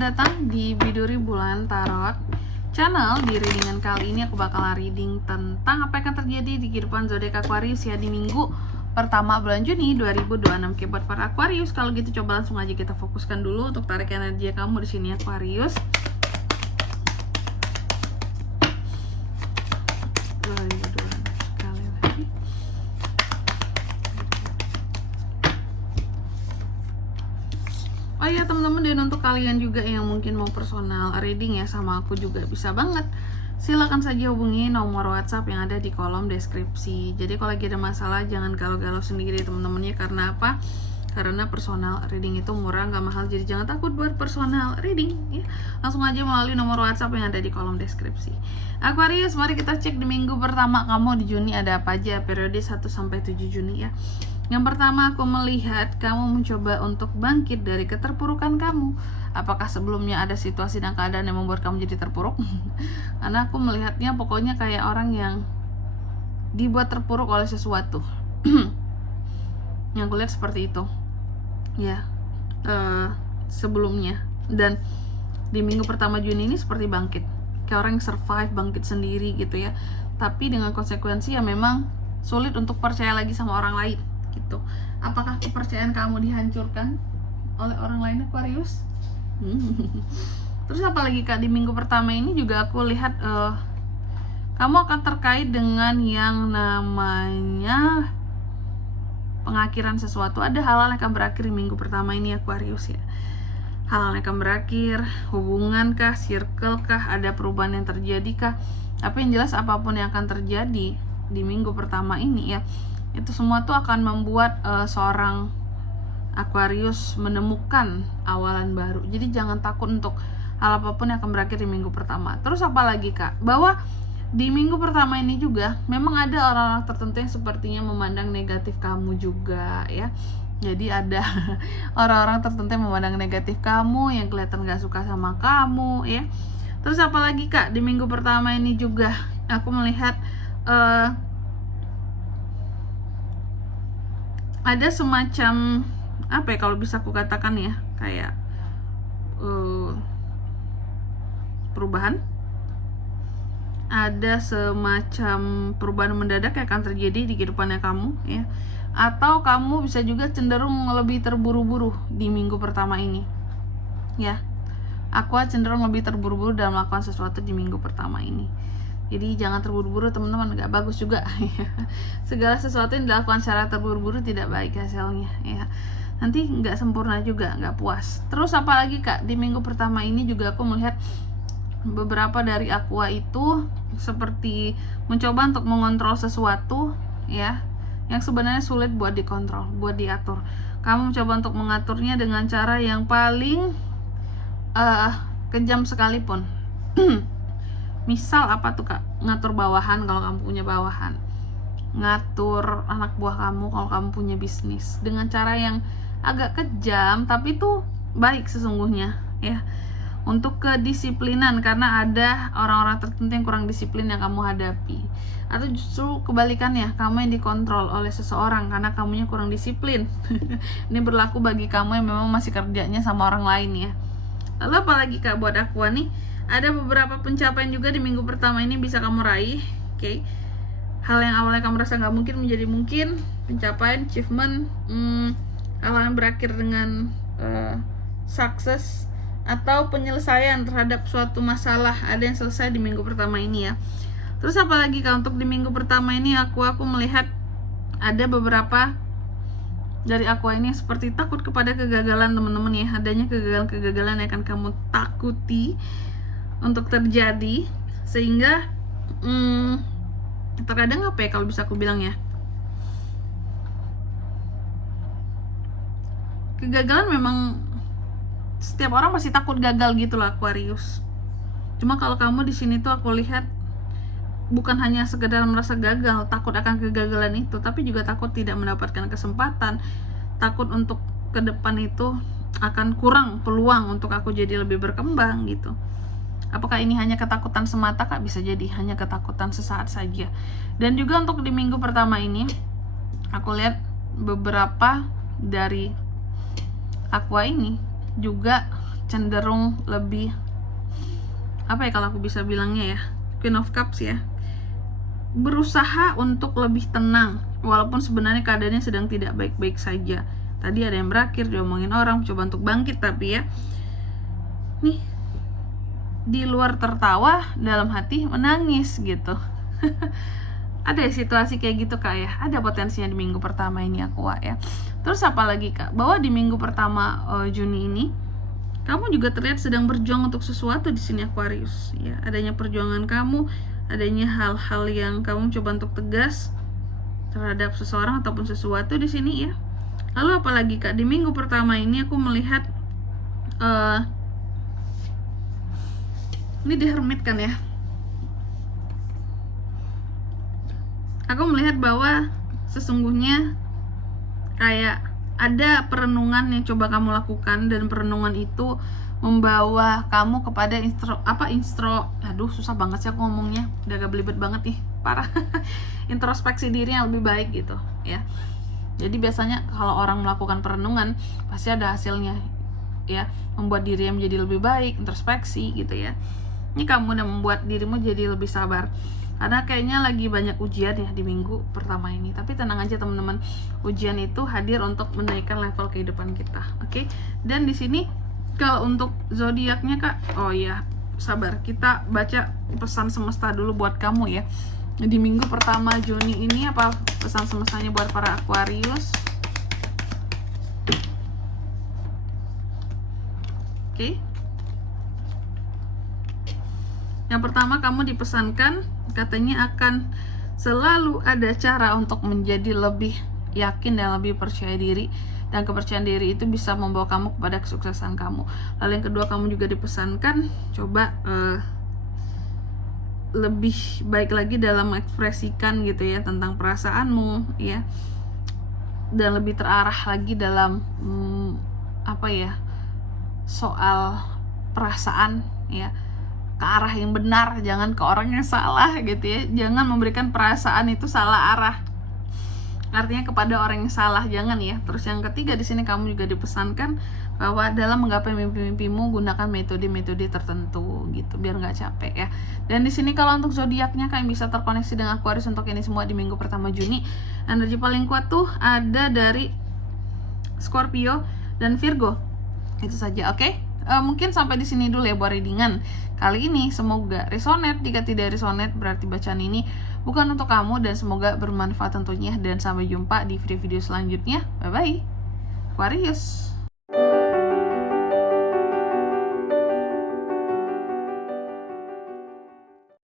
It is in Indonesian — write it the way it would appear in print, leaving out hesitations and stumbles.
selamat datang di Biduri Bulan Tarot Channel. Di readingan kali ini aku bakal reading tentang apa yang akan terjadi di kehidupan zodiak Aquarius ya di minggu pertama bulan Juni 2026. Oke, buat para Aquarius, kalau gitu coba langsung aja kita fokuskan dulu untuk tarik energi kamu di sini Aquarius. Oh iya teman-teman, dan untuk kalian juga yang mungkin mau personal reading ya sama aku juga bisa banget. Silakan saja hubungi nomor WhatsApp yang ada di kolom deskripsi. Jadi kalau lagi ada masalah jangan galau-galau sendiri teman-temannya. Karena apa? Karena personal reading itu murah, nggak mahal. Jadi jangan takut buat personal reading ya. Langsung aja melalui nomor WhatsApp yang ada di kolom deskripsi. Aquarius, mari kita cek di minggu pertama kamu di Juni ada apa aja, periode 1 sampai 7 Juni ya. Yang pertama, aku melihat kamu mencoba untuk bangkit dari keterpurukan kamu. Apakah sebelumnya ada situasi dan keadaan yang membuat kamu jadi terpuruk? Karena aku melihatnya pokoknya kayak orang yang dibuat terpuruk oleh sesuatu. Yang aku lihat seperti itu ya, sebelumnya. Dan di minggu pertama Juni ini seperti bangkit, kayak orang yang survive, bangkit sendiri gitu ya. Tapi dengan konsekuensi yang memang sulit untuk percaya lagi sama orang lain gitu. Apakah kepercayaan kamu dihancurkan oleh orang lain Aquarius? Terus apalagi Kak, di minggu pertama ini juga aku lihat kamu akan terkait dengan yang namanya pengakhiran sesuatu. Ada hal-hal yang akan berakhir di minggu pertama ini Aquarius ya. Hal yang akan berakhir, hubungan kah, circle kah, ada perubahan yang terjadi kah. Tapi yang jelas apapun yang akan terjadi di minggu pertama ini ya, itu semua tuh akan membuat seorang Aquarius menemukan awalan baru. Jadi jangan takut untuk hal apapun yang akan berakhir di minggu pertama. Terus apa lagi Kak? Bahwa di minggu pertama ini juga memang ada orang-orang tertentu yang sepertinya memandang negatif kamu juga ya. Jadi ada orang-orang tertentu yang memandang negatif kamu, yang kelihatan gak suka sama kamu ya. Terus apa lagi Kak? Di minggu pertama ini juga aku melihat ada semacam apa ya, kalau bisa aku katakan ya, kayak perubahan. Ada semacam perubahan mendadak yang akan terjadi di kehidupannya kamu ya. Atau kamu bisa juga cenderung lebih terburu-buru di minggu pertama ini ya. Aku cenderung lebih terburu-buru dalam melakukan sesuatu di minggu pertama ini. Jadi jangan terburu-buru teman-teman, gak bagus juga. Segala sesuatu yang dilakukan secara terburu-buru tidak baik hasilnya ya. Nanti gak sempurna juga, gak puas. Terus apa lagi Kak? Di minggu pertama ini juga aku melihat beberapa dari Aqua itu seperti mencoba untuk mengontrol sesuatu ya, yang sebenarnya sulit buat dikontrol, buat diatur. Kamu mencoba untuk mengaturnya dengan cara yang paling kejam sekalipun. Misal apa tuh Kak? Ngatur bawahan kalau kamu punya bawahan, ngatur anak buah kamu kalau kamu punya bisnis, dengan cara yang agak kejam tapi itu baik sesungguhnya ya, untuk kedisiplinan. Karena ada orang-orang tertentu yang kurang disiplin yang kamu hadapi. Atau justru kebalikannya, kamu yang dikontrol oleh seseorang karena kamunya kurang disiplin. Ini berlaku bagi kamu yang memang masih kerjanya sama orang lain ya. Lalu apalagi Kak buat Aqua nih? Ada beberapa pencapaian juga di minggu pertama ini bisa kamu raih. Oke. Hal yang awalnya kamu rasa nggak mungkin menjadi mungkin. Pencapaian, achievement, hal yang berakhir dengan sukses atau penyelesaian terhadap suatu masalah, ada yang selesai di minggu pertama ini ya. Terus apalagi Kak untuk di minggu pertama ini aku melihat ada beberapa dari Aqua ini seperti takut kepada kegagalan teman-teman ya. Adanya kegagalan-kegagalan yang akan kamu takuti untuk terjadi, sehingga terkadang apa ya kalau bisa aku bilang ya, kegagalan memang setiap orang pasti takut gagal gitu lah Aquarius. Cuma kalau kamu di sini tuh aku lihat bukan hanya sekedar merasa gagal, takut akan kegagalan itu, tapi juga takut tidak mendapatkan kesempatan, takut untuk ke depan itu akan kurang peluang untuk aku jadi lebih berkembang gitu. Apakah ini hanya ketakutan semata Kak? Bisa jadi hanya ketakutan sesaat saja. Dan juga untuk di minggu pertama ini aku lihat beberapa dari Aqua ini juga cenderung lebih apa ya kalau aku bisa bilangnya ya, Queen of Cups ya, berusaha untuk lebih tenang walaupun sebenarnya keadaannya sedang tidak baik-baik saja. Tadi ada yang berakhir, diomongin orang, coba untuk bangkit, tapi ya nih di luar tertawa, dalam hati menangis gitu. Ada situasi kayak gitu Kak ya, ada potensinya di minggu pertama ini Aqua ya. Terus apa lagi Kak, bahwa di minggu pertama Juni ini kamu juga terlihat sedang berjuang untuk sesuatu di sini Aquarius ya. Adanya perjuangan kamu, adanya hal-hal yang kamu coba untuk tegas terhadap seseorang ataupun sesuatu di sini ya. Lalu apalagi Kak, di minggu pertama ini aku melihat ini di Hermit kan ya. Aku melihat bahwa sesungguhnya kayak ada perenungan yang coba kamu lakukan, dan perenungan itu membawa kamu kepada susah banget sih aku ngomongnya, udah agak belibet banget nih, parah. Introspeksi diri yang lebih baik gitu ya. Jadi biasanya kalau orang melakukan perenungan pasti ada hasilnya ya, membuat diri yang menjadi lebih baik, introspeksi gitu ya. Ini kamu udah membuat dirimu jadi lebih sabar, karena kayaknya lagi banyak ujian ya di minggu pertama ini. Tapi tenang aja teman-teman, ujian itu hadir untuk menaikkan level kehidupan kita, oke? Dan di sini kalau untuk zodiaknya Kak, oh ya sabar, kita baca pesan semesta dulu buat kamu ya. Di minggu pertama Juni ini apa pesan semestanya buat para Aquarius? Oke. Yang pertama, kamu dipesankan katanya akan selalu ada cara untuk menjadi lebih yakin dan lebih percaya diri, dan kepercayaan diri itu bisa membawa kamu kepada kesuksesan kamu. Lalu yang kedua, kamu juga dipesankan coba lebih baik lagi dalam mengekspresikan gitu ya tentang perasaanmu ya, dan lebih terarah lagi dalam soal perasaan ya, ke arah yang benar, jangan ke orang yang salah gitu ya. Jangan memberikan perasaan itu salah arah, artinya kepada orang yang salah, jangan ya. Terus yang ketiga, di sini kamu juga dipesankan bahwa dalam menggapai mimpi-mimpimu gunakan metode-metode tertentu gitu biar nggak capek ya. Dan di sini kalau untuk zodiaknya kalian bisa terkoneksi dengan Aquarius untuk ini semua di minggu pertama Juni. Energi paling kuat tuh ada dari Scorpio dan Virgo. Itu saja, oke? Mungkin sampai di sini dulu ya buat readingan kali ini. Semoga resonate. Jika tidak resonate berarti bacaan ini bukan untuk kamu, dan semoga bermanfaat tentunya. Dan sampai jumpa di video-video selanjutnya. Bye bye Aquarius.